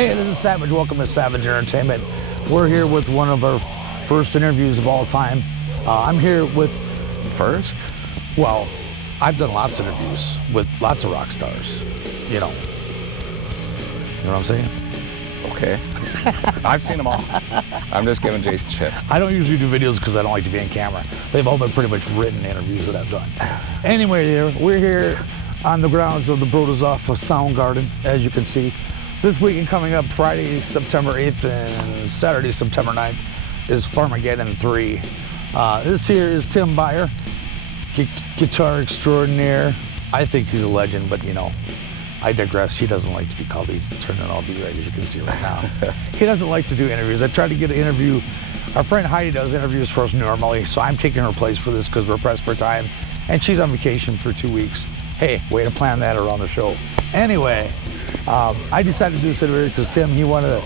Hey, this is Savage. Welcome to Savage Entertainment. We're here with one of our first interviews of all time. I'm here with... First? Well, I've done lots of interviews with lots of rock stars. You know what I'm saying? Okay. I've seen them all. I'm just giving Jason shit. I don't usually do videos because I don't like to be on camera. They've all been pretty much written interviews that I've done. Anyway, we're here on the grounds of the Brodazzofa Sound Garden, as you can see. This weekend coming up, Friday, September 8th and Saturday, September 9th, is Farmageddon 3. This here is Tim Beyer, guitar extraordinaire. I think he's a legend, but you know, I digress. He doesn't like to be called. He's turning all be right, as you can see right now. He doesn't like to do interviews. I tried to get an interview. Our friend Heidi does interviews for us normally, so I'm taking her place for this because we're pressed for time, and she's on vacation for 2 weeks. Hey, way to plan that around the show. Anyway, I decided to do this interview because Tim, he wanted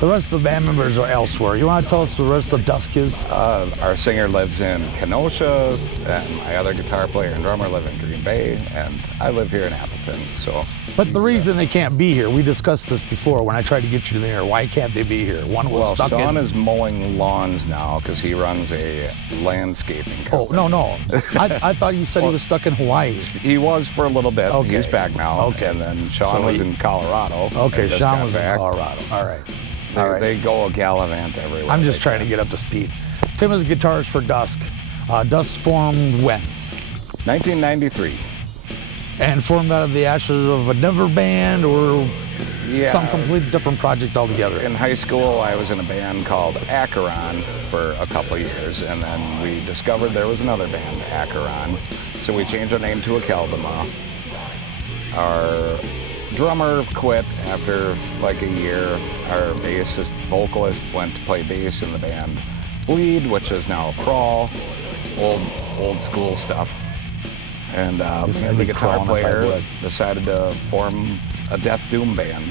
the rest of the band members are elsewhere. You want to tell us who the rest of DUSK is? Our singer lives in Kenosha, and my other guitar player and drummer live in Green Bay, and I live here in Appleton. So. But the reason they can't be here, we discussed this before when I tried to get you there. Why can't they be here? One was stuck Sean is mowing lawns now because he runs a landscaping company. Oh, no. I thought you said he was stuck in Hawaii. He was for a little bit. Okay. He's back now. Okay. And then Sean was in Colorado. Okay, Sean was in Colorado. All right. They go gallivant everywhere. I'm just trying to get up to speed. Tim is a guitarist for DUSK. DUSK formed when? 1993. And formed out of the ashes of another band or some completely different project altogether? In high school, I was in a band called Acheron for a couple of years, and then we discovered there was another band, Acheron. So we changed our name to Akeldama. Our drummer quit after like a year. Our bassist, vocalist went to play bass in the band Bleed, which is now Crawl, old school stuff. And the guitar player decided to form a Death Doom band.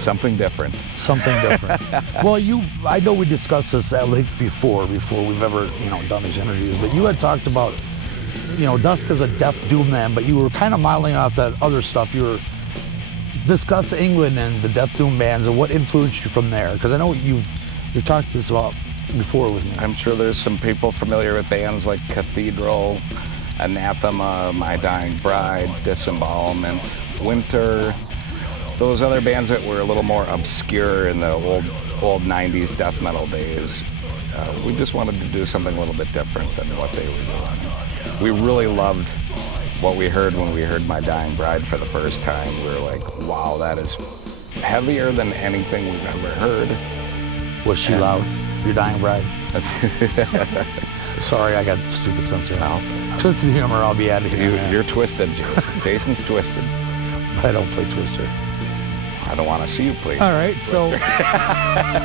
Something different. Something different. Well, I know we discussed this at length before we've ever, done these interviews, but you had talked about, DUSK is a Death Doom band, but you were kind of modeling off that other stuff. You were discussing England and the Death Doom bands and what influenced you from there, because I know you've talked this about before with me. I'm sure there's some people familiar with bands like Cathedral, Anathema, My Dying Bride, Disembowelment, Winter, those other bands that were a little more obscure in the old 90s death metal days. We just wanted to do something a little bit different than what they were doing. We really loved what we heard when we heard My Dying Bride for the first time. We were like, wow, that is heavier than anything we've ever heard. Was she loud? Your Dying Bride? Sorry, I got stupid sense of humor. Twisted humor, I'll be out of here. You're twisted, Jason. Jason's twisted. I don't play Twister. I don't want to see you play. All right, so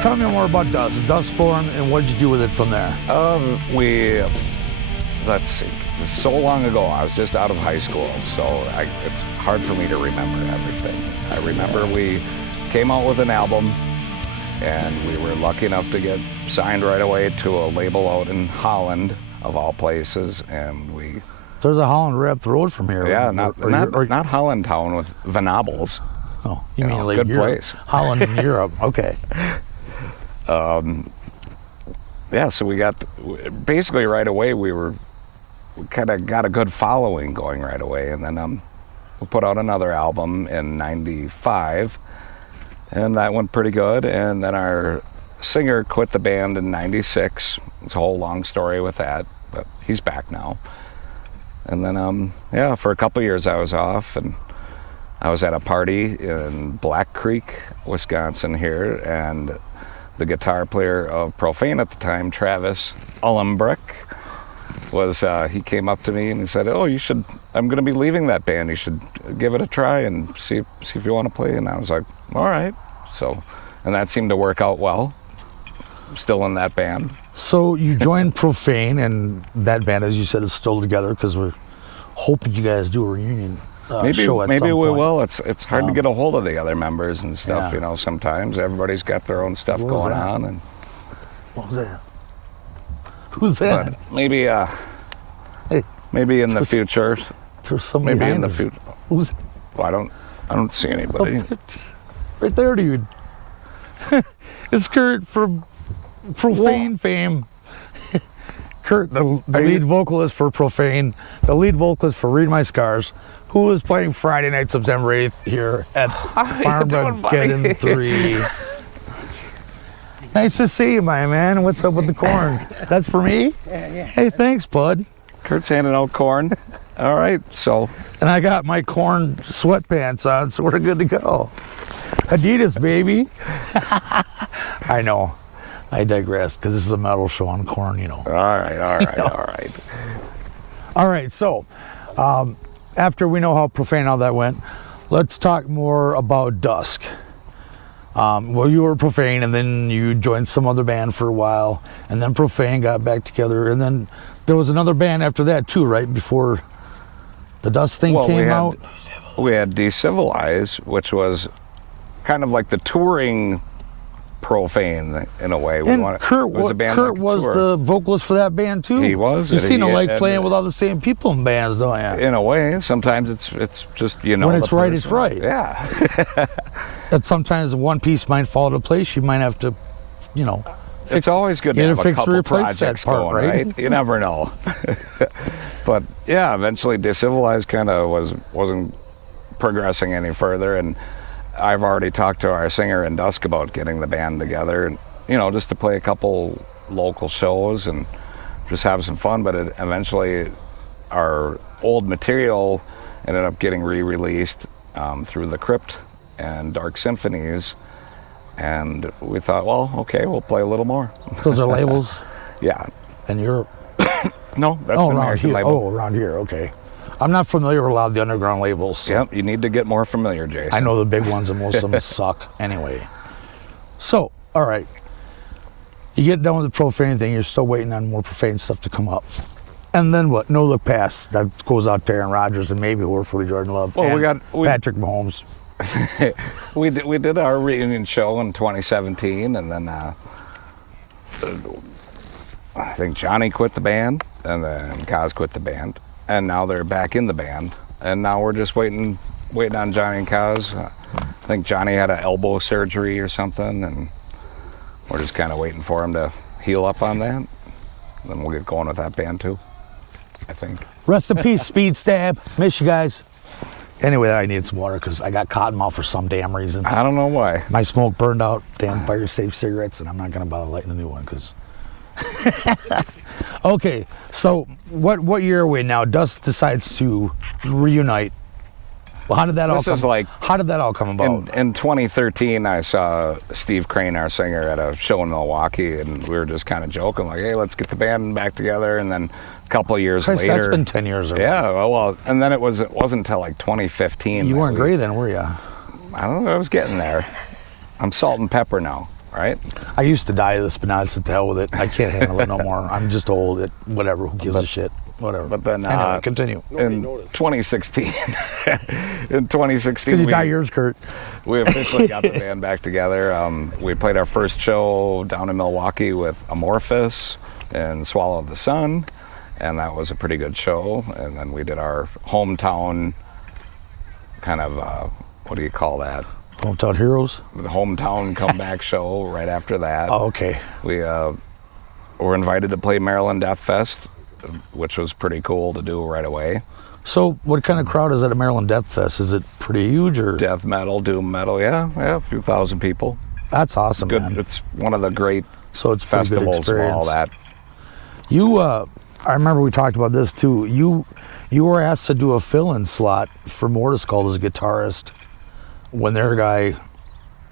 tell me more about DUSK. DUSK formed, and what did you do with it from there? Let's see. So long ago, I was just out of high school, so it's hard for me to remember everything. I remember we came out with an album, and we were lucky enough to get signed right away to a label out in Holland, of all places, and we... There's a Holland right up the road from here. Yeah, not Holland Town with Venables. Oh, you mean like good Europe. Place. Holland in Europe, okay. Yeah, so we got, basically right away we kind of got a good following going right away, and then we put out another album in '95, and that went pretty good, and then our singer quit the band in '96. It's a whole long story with that, but he's back now. And then, for a couple of years I was off, and I was at a party in Black Creek, Wisconsin here, and the guitar player of Profane at the time, Travis Ullenbrecht, he came up to me and he said, "Oh, I'm going to be leaving that band. You should give it a try and see if you want to play." And I was like, all right. So, and that seemed to work out well. I'm still in that band. So you joined Profane, and that band, as you said, is still together because we're hoping you guys do a reunion show at some point. Maybe we will. It's hard to get a hold of the other members and stuff. Sometimes everybody's got their own stuff going on. And what was that? Who's that? But maybe maybe in the future. There's somebody maybe in the future. Who's? Well, I don't see anybody. Right there, dude. It's Kurt from Profane fame. Kurt, the lead vocalist for Profane, the lead vocalist for Read My Scars, who is playing Friday night, September 8th here at Farmageddon 3. Nice to see you, my man. What's up with the corn? That's for me? Yeah. Hey, thanks, bud. Kurt's handing out corn. All right, so. And I got my corn sweatpants on, so we're good to go. Adidas, baby. I know. I digress, because this is a metal show on corn, you know. All right. All right, so after we know how Profane all that went, let's talk more about DUSK. Well, you were Profane, and then you joined some other band for a while, and then Profane got back together, and then there was another band after that too, right? Before the DUSK thing came out? We had Decivilize, which was kind of like the touring Profane in a way. And Kurt was the vocalist for that band too. He was. You seem to like playing with all the same people in bands, don't you? In a way, sometimes it's just, you know. When it's right, it's right. Yeah. That sometimes one piece might fall into place. You might have to, you know. It's always good to have a couple projects part, going, right? You never know. But yeah, eventually Decivilize kind of wasn't progressing any further, and I've already talked to our singer in DUSK about getting the band together, and you know, just to play a couple local shows and just have some fun. But eventually, our old material ended up getting re-released through the Crypt and Dark Symphonies, and we thought, well, okay, we'll play a little more. Those are labels. Yeah. And you're. No, that's an American label. Oh, around here, okay. I'm not familiar with a lot of the underground labels. So. Yep, you need to get more familiar, Jason. I know the big ones, and most of them suck anyway. So, all right. You get done with the Profane thing, you're still waiting on more Profane stuff to come up. And then what? No Look Past. That goes out to Aaron Rodgers and maybe hopefully Jordan Love. Well, and Patrick Mahomes. we did our reunion show in 2017, and then I think Johnny quit the band, and then Kaz quit the band. And now they're back in the band, and now we're just waiting on Johnny and Kaz. I think Johnny had an elbow surgery or something, and we're just kind of waiting for him to heal up on that. Then we'll get going with that band too, I think. Rest in peace, Speed Stab. Miss you guys. Anyway, I need some water because I got cotton mouth for some damn reason. I don't know why. My smoke burned out damn fire safe cigarettes, and I'm not going to bother lighting a new one because. Okay, so what year are we in now? DUSK decides to reunite. Well, how did that all come about? In 2013, I saw Steve Crane, our singer, at a show in Milwaukee, and we were just kind of joking, like, hey, let's get the band back together. And then a couple of years later. That's been 10 years already. Yeah, well, and then it wasn't until like 2015. You weren't gray then, were you? I don't know, I was getting there. I'm salt and pepper now, right? I used to die of this, but now it's to hell with it. I can't handle it no more. I'm just old. Whatever, who gives a shit? Whatever. But then anyway, continue. In 2016, Because you die yours, Kurt. We officially got the band back together. We played our first show down in Milwaukee with Amorphous and Swallow the Sun, and that was a pretty good show. And then we did our hometown kind of, what do you call that? Hometown Heroes? The hometown comeback show right after that. Oh, okay. We were invited to play Maryland Death Fest, which was pretty cool to do right away. So what kind of crowd is at a Maryland Death Fest? Is it pretty huge or? Death metal, doom metal, yeah, a few thousand people. That's awesome, good, man. It's one of the great festivals and all that. You, I remember we talked about this too. You were asked to do a fill-in slot for Mordiscult as a guitarist when their guy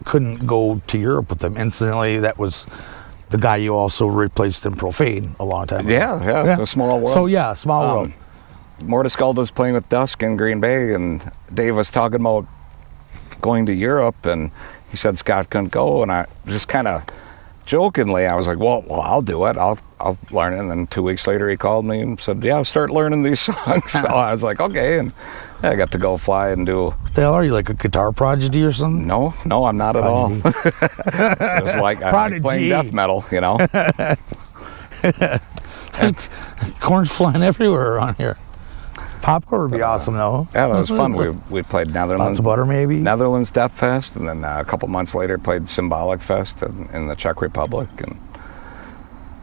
couldn't go to Europe with them. Incidentally, that was the guy you also replaced in Profane a long time ago. Yeah. A Small World. So yeah, Small World. Mordiscult was playing with DUSK in Green Bay, and Dave was talking about going to Europe, and he said Scott couldn't go, and I just kind of jokingly, I was like, well, I'll do it. I'll learn it. And then 2 weeks later, he called me and said, yeah, start learning these songs. So I was like, okay, and I got to go fly and do. What the hell are you, like a guitar prodigy or something? No, I'm not at all. It was like I like playing death metal, you know. Corn's flying everywhere around here. Popcorn would be awesome, though. Yeah, that was fun. We played Netherlands. Lots of butter, maybe. Netherlands Death Fest, and then a couple months later played Symbolic Fest in the Czech Republic,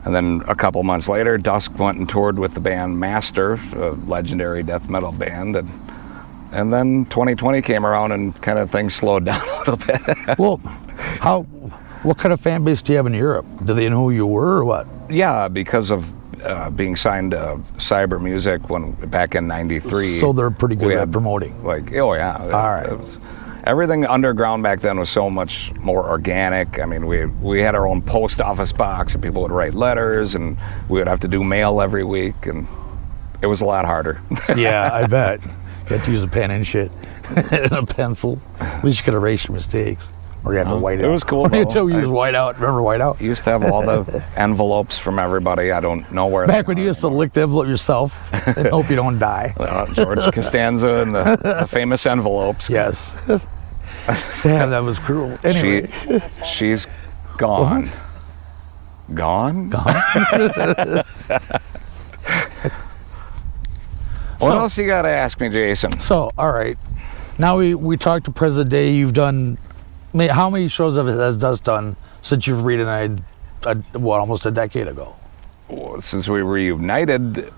and then a couple months later, DUSK went and toured with the band Master, a legendary death metal band, and then 2020 came around and kind of things slowed down a little bit. Well, what kind of fan base do you have in Europe? Do they know who you were or what? Yeah, because of being signed to Cyber Music back in '93. So they're pretty good at promoting. Like, oh yeah. All right. Everything underground back then was so much more organic. I mean, we had our own post office box, and people would write letters, and we would have to do mail every week, and it was a lot harder. Yeah, I bet. You had to use a pen and shit, and a pencil. At least you could erase your mistakes. Or you had to white out. It was cool. Until you used whiteout. Remember whiteout? You used to have all the envelopes from everybody. I don't know where. Back when you used to lick the envelope yourself and hope you don't die. George Costanza and the famous envelopes. Yes. Damn, that was cruel. Anyway. She's gone. What? Gone? Gone? What else you got to ask me, Jason? So, all right. Now we talked to present day. You've done, how many shows has DUSK done since you've reunited, almost a decade ago? Since we reunited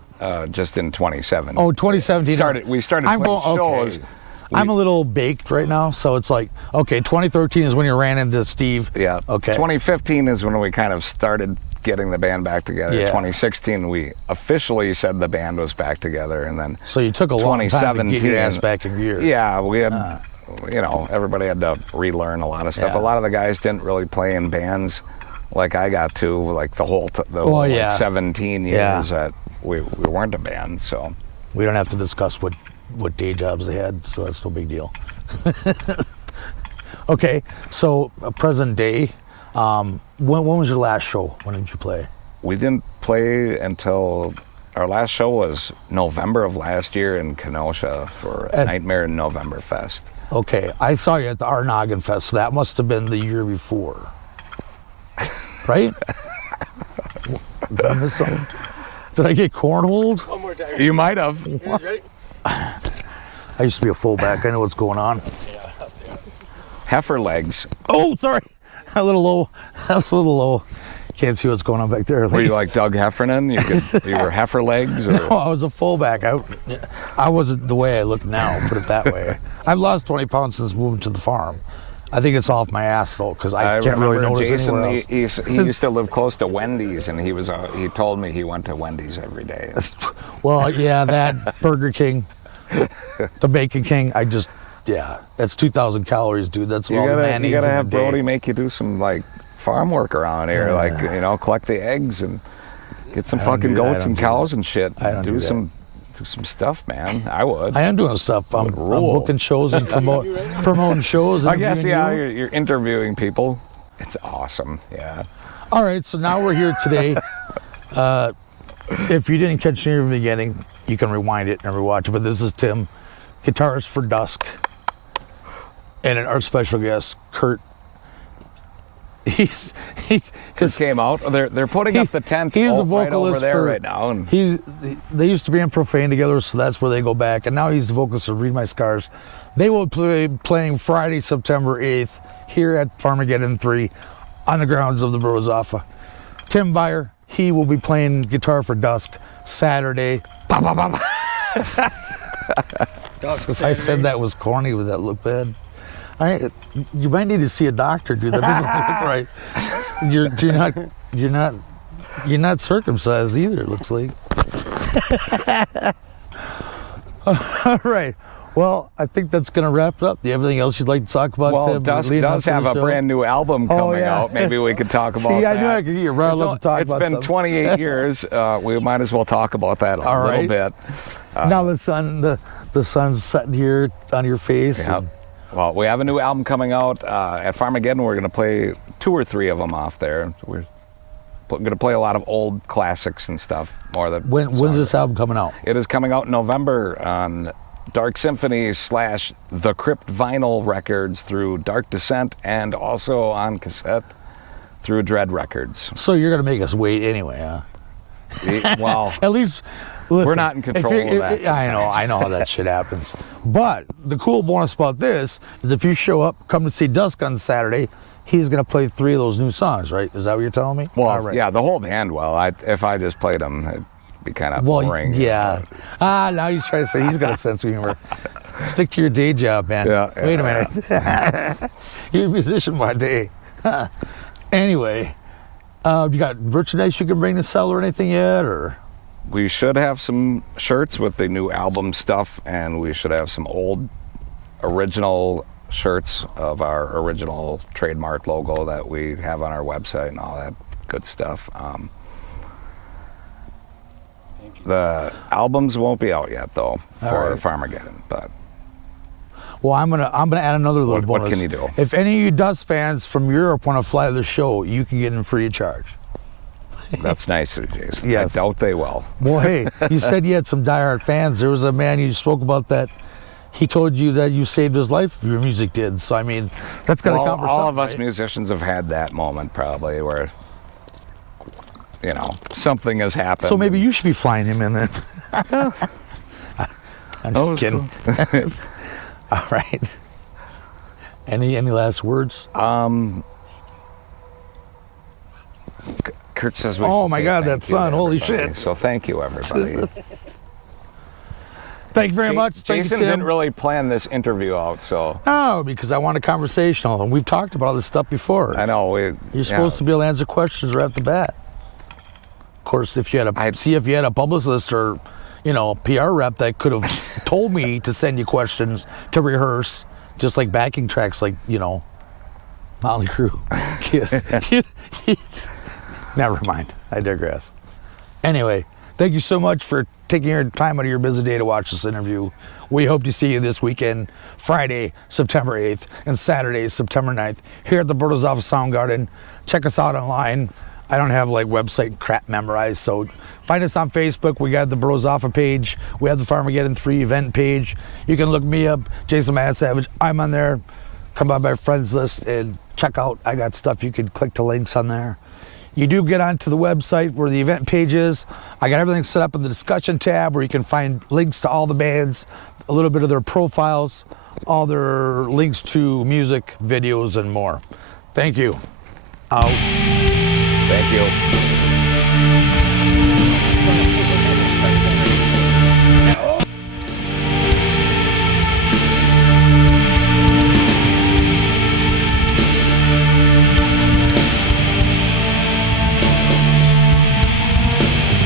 just in 2017. Oh, 2017. We started playing shows. Okay. I'm a little baked right now, so it's like, okay, 2013 is when you ran into Steve. Yeah. Okay. 2015 is when we kind of started getting the band back together. Yeah. 2016, we officially said the band was back together, and then so you took a long time to get your ass back in gear. Yeah, we had, everybody had to relearn a lot of stuff. Yeah. A lot of the guys didn't really play in bands like I got to, like the whole 17 years that we weren't a band. So we don't have to discuss what day jobs they had, so that's no big deal. Okay, so present day. When was your last show? When did you play? We didn't play until our last show was November of last year in Kenosha for Nightmare in November Fest. Okay, I saw you at the Arnoggin Fest, so that must have been the year before, right? Did I miss something? Did I get cornholed? One more time. You might have. Ready? I used to be a fullback. I know what's going on. Heifer legs. Oh, sorry. A little low. That was a little low. Can't see what's going on back there. Were you like Doug Heffernan? You were heifer legs? Or? No, I was a fullback. I wasn't the way I look now, put it that way. I've lost 20 pounds since moving to the farm. I think it's off my ass, though, because I can't really notice Jason, anywhere else. he used to live close to Wendy's, and he told me he went to Wendy's every day. Well, yeah, that Burger King, the Bacon King, that's 2,000 calories, dude. That's all the man needs. You gotta in have a day. Brody make you do some like farm work around here, collect the eggs and get some fucking goats and cows and shit. Do some stuff, man. I would. I am doing stuff. I'm booking shows and promoting shows. I guess, you're interviewing people. It's awesome, yeah. All right, so now we're here today. If you didn't catch it from the beginning, you can rewind it and rewatch it. But this is Tim, guitarist for DUSK, and our special guest, Kurt. He came out. They're putting up the tent. He's the right vocalist over there right now. And they used to be in Profane together, so that's where they go back. And now he's the vocalist of Read My Scars. They will be playing Friday, September 8th, here at Farmageddon 3, on the grounds of the Brodazzofa. Tim Beyer, he will be playing guitar for DUSK Saturday. If I said that was corny, would that look bad? You might need to see a doctor, dude. That doesn't look right. You're not circumcised either. It looks like. All right. Well, I think that's gonna wrap it up. Do you have anything else you'd like to talk about? Well, Tim, DUSK does have a brand new album coming out. Maybe we could talk about that. See, I knew I could get you riled up to talk about something. It's been 28 years. We might as well talk about that a little bit. Now the sun's setting here on your face. Yeah. Well, we have a new album coming out at Farmageddon. We're going to play 2 or 3 of them off there. We're going to play a lot of old classics and stuff. When's this album coming out? It is coming out in November on Dark Symphonies / The Crypt Vinyl Records through Dark Descent, and also on cassette through Dread Records. So you're going to make us wait anyway, huh? Well, at least Listen, we're not in control of that. I know how that shit happens. But the cool bonus about this is if you show up, come to see Dusk on Saturday, he's going to play 3 of those new songs, right? Is that what you're telling me? Well, All right. yeah, the whole band will. If I just played them, it'd be kind of boring. Yeah. Now he's trying to say he's got a sense of humor. Stick to your day job, man. Yeah, Wait a minute. You're a musician by day. Anyway, you got merchandise you can bring to sell or anything yet, or? We should have some shirts with the new album stuff, and we should have some old original shirts of our original trademark logo that we have on our website and all that good stuff. The albums won't be out yet though for Farmageddon, but well, I'm gonna add another little bonus. What can you do? If any of you DUSK fans from Europe want to fly to the show, you can get in free of charge. That's nice of you, Jason. Yes. I doubt they will. Well, hey, you said you had some diehard fans. There was a man you spoke about that. He told you that you saved his life. Your music did. So I mean, that's got to count for something. All of us right? musicians have had that moment probably where, you know, something has happened. So maybe you should be flying him in then. I'm just kidding. Cool. All right. Any last words? Kurt says we Oh should my say God, thank that you to sun! Holy everybody. shit! So thank you, everybody. Thank you very much. Thank Jason you, Tim. didn't really plan this interview out, so. No, because I want a conversational, and we've talked about all this stuff before. I know. You're supposed to be able to answer questions right off the bat. Of course, if you had a publicist or, you know, a PR rep that could have told me to send you questions to rehearse, just like backing tracks, like, you know, Motley Crue, Kiss. Never mind. I digress. Anyway, thank you so much for taking your time out of your busy day to watch this interview. We hope to see you this weekend, Friday, September 8th, and Saturday, September 9th, here at the Brodazzofa Soundgarden. Check us out online. I don't have like website crap memorized, so find us on Facebook. We got the Brodazzofa page. We have the Farmageddon 3 event page. You can look me up, Jason Mansavage. I'm on there. Come by my friends list and check out. I got stuff. You can click the links on there. You do get onto the website where the event page is. I got everything set up in the discussion tab where you can find links to all the bands, a little bit of their profiles, all their links to music, videos, and more. Thank you. Out. Thank you.